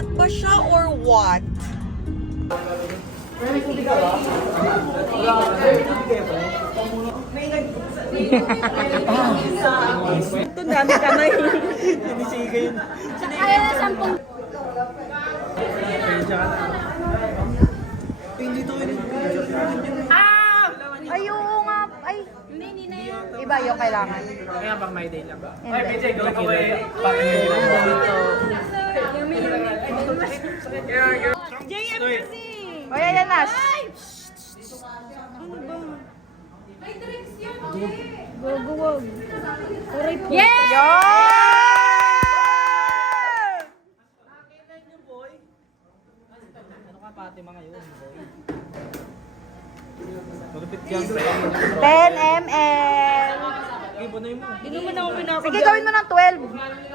Nagsusulat pa siya or what? Ito dami kamay. Sinisiga yun. Kaya na 10. Hindi to yun. Ay, oo nga. Ay, hindi na yan. Iba yung kailangan. Kaya pang my day lang ba? Hindi. Ay, BJ, go ka ba JM kasi! O, yan na. May drinks yun! Guguwag. Yeah! Yan! Ano ka pati mga yun, boy? Malupit yan, 10 ml. Ibo na yun mo. Hindi naman ako pinapag... Sige, gawin mo ng 12.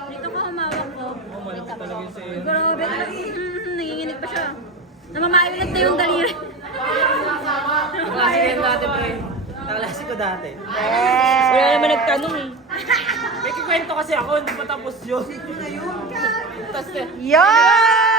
Dito ko humawak ko. Oh, malupit talaga yun sa'yo. Grabe, nanginginig pa siya. Namamailit na yung daliri. Klase kayo dati, pre. Nakalasi ko dati. Wala naman nagtanong eh. May kikwento kasi ako, hindi pa tapos yun. Tapos Yan!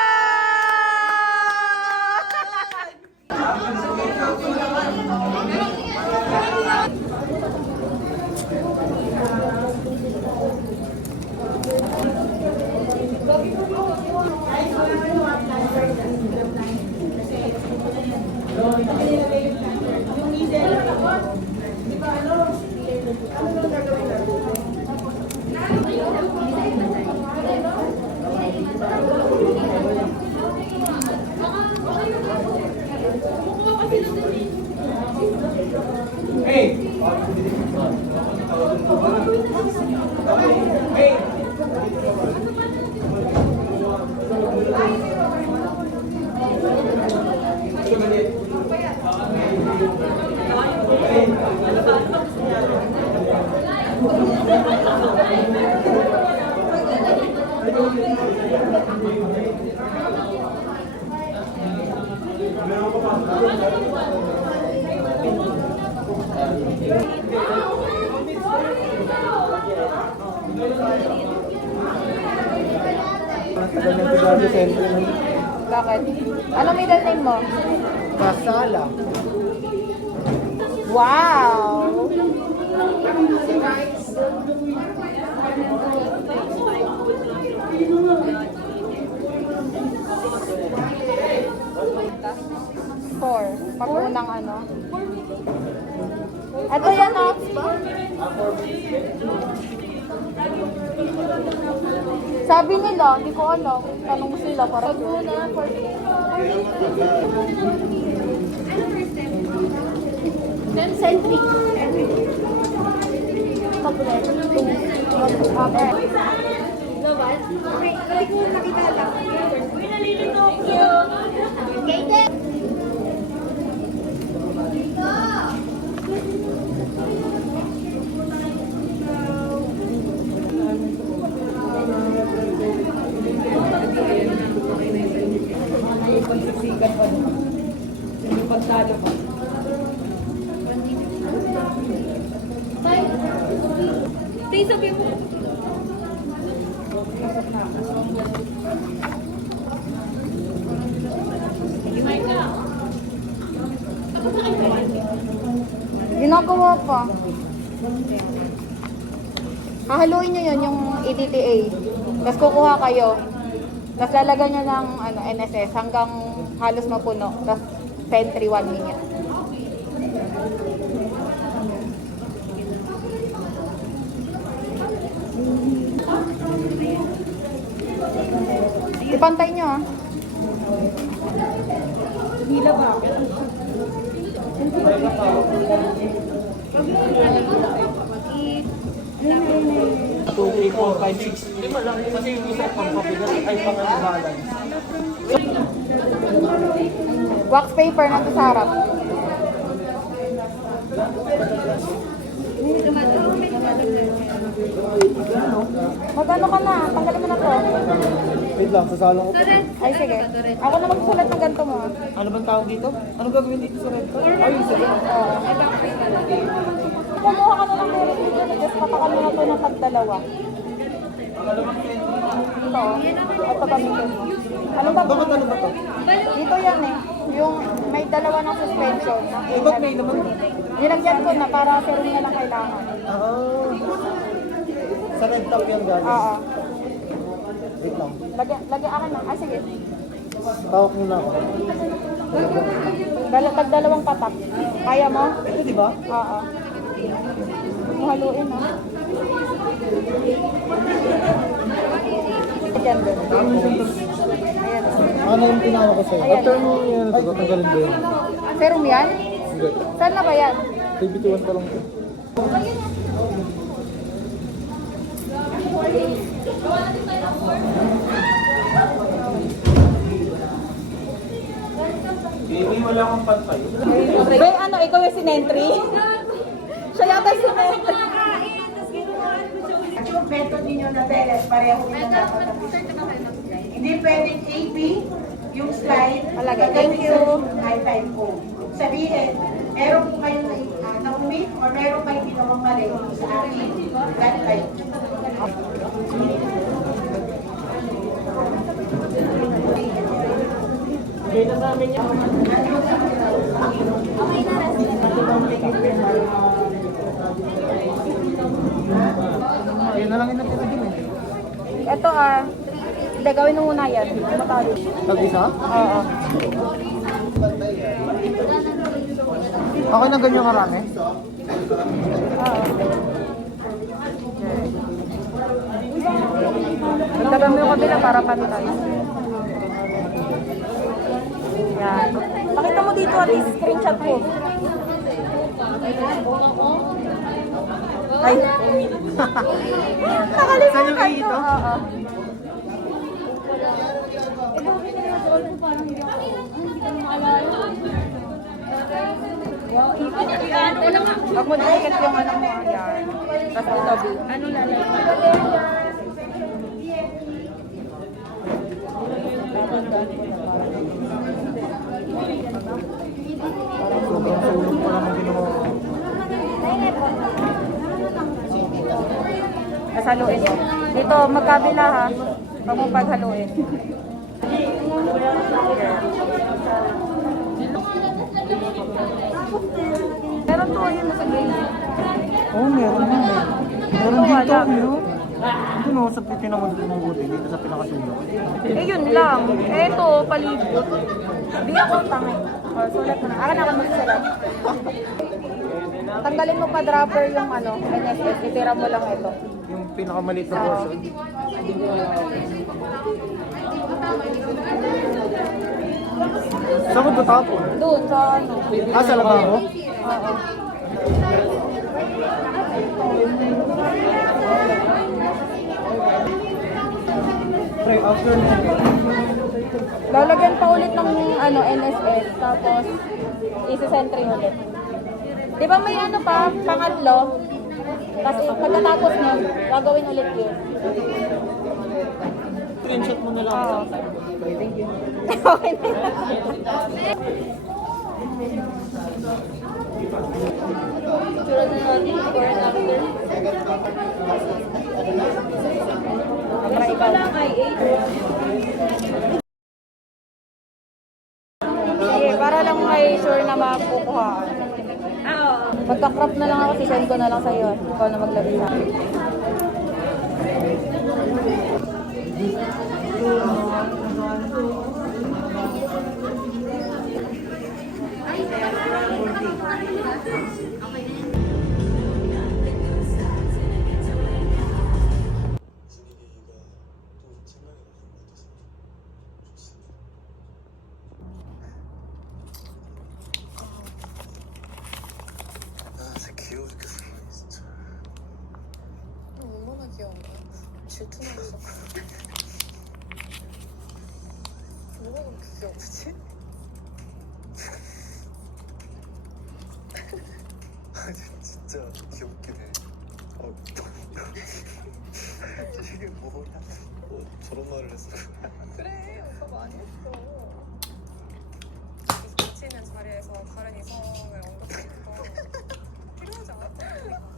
Bakit? Ano middle name mo? Kasala. Wow! Four. Pag unang ano. Ito yan o. Sabi nila, hindi ko alam. Tanong sila para pag una, Century. Global? Okay, hindi ko nakita lang. Uy, nalilito ko. Kate! Pagsisikat pa naman. Yung pagtalo pa. Tay, sabi mo. ginagawa pa. Hahaluin nyo yun, yung EDTA. Tapos kukuha kayo. Tapos lalagyan nyo ng ano, NSS hanggang halos mapuno. Tapos sentry 1 minute. Ipantay nyo ah. Hila ba? 2, 3, 4, 5, 6. Lima lang. Kasi yung isa pang papigat ay pang-balance. Wax paper na sa harap. Mag-ano ka na? Tanggalin mo na to. Wait lang, sasalang ko. Ay, sige. Ako na magsulat ng ganito mo. Ano bang tawag dito? Ano gagawin dito sa red card? Ay, sa red card. Oo. Kumuha ka na ng meron dito. Just patakal mo na to ng tagdalawa. Ito. Ito gamitin mo. Ano ba? Bakit ano ba to? Dito yan eh. Yung may dalawa ng suspension. Ba't may naman? Nilagyan ko na para serum na lang kailangan. Ah. Sa red top yan galing. Oo. Wait lang. Lagyan akin na. Ah, sige. Tawak mo na ako. Tag dalawang patak. Kaya mo? Ito di ba? Oo. Haluin ha. Lagyan doon. Ayan. Ano yung tinawa ko sa'yo? Ayan. After mo yan, tatanggalin ba yun? Serum yan? Hindi. Saan na ba yan? 3BT1 pa lang ito. Baby, wala akong pantay. Bay, ano, ikaw yung sinentry? Siya yata yung sinentry. Yung method ninyo na teles, pareho din ang dapat ang hindi pwedeng AP, yung slide, Malagay. Thank you. high time ko. Sabihin, meron po kayo na-commit or meron kayo ginawang mali sa akin, that time. Bigay na sa amin yan. Ayun na lang yung natira din eh. Ito hindi, gawin mo muna yan. Matalo. Tag-isa? Oo. Okay na ganyan karami? Dagdagan mo yung kabila para pantay. Yan. Pakita mo dito at least screenshot ko. Ay. Nakalimutan ko. Oo. Huwag mo dikit yung ano mo. Yan. Tapos tabi. Ano lalagay? Sobrang sulong pa naman ginawa ko. Tapos haluin mo. Dito, magkabila ha. Huwag mo paghaluin. Meron to yun sa game. Oo, meron din eh. Meron Ito, dito, wala. meron. Ito no, sa tinaman dito ng buti, dito sa pinakasulong. Eh, yun lang. Eto, palibot. Di ako tangay. O, sulat mo na. Akin ako magsulat. Tanggalin mo pa dropper yung ano, NSS. Itira mo lang ito. Yung pinakamaliit na portion. Saan ko ba tapon? Doon, sa ano. Ah, sa lababo? Oo. Pre, after na. Lalagyan pa ulit ng ano, NSS. Tapos, isi-sentry ulit. Di ba may ano pa, pangatlo? Tapos pagkatapos nun, gagawin ulit yun. Screenshot mo na lang. Oo. Okay, thank you. Okay na yun. Tulad na natin, before and after. Para ikaw. Sige, para lang may sure na makukuha. Magka-crop na lang ako, sisend ko na lang sa'yo. Ikaw na maglagay sa akin. 얼마나 귀여운가? 질투나서 뭐가 그렇게 귀여우지? 아니 진짜 귀엽긴 해. 이게 뭐야? 저런 말을 했어. 그래 오빠 많이 했어 스치는 자리에서 다른 이성을 언급하는 거 필요하지 않았다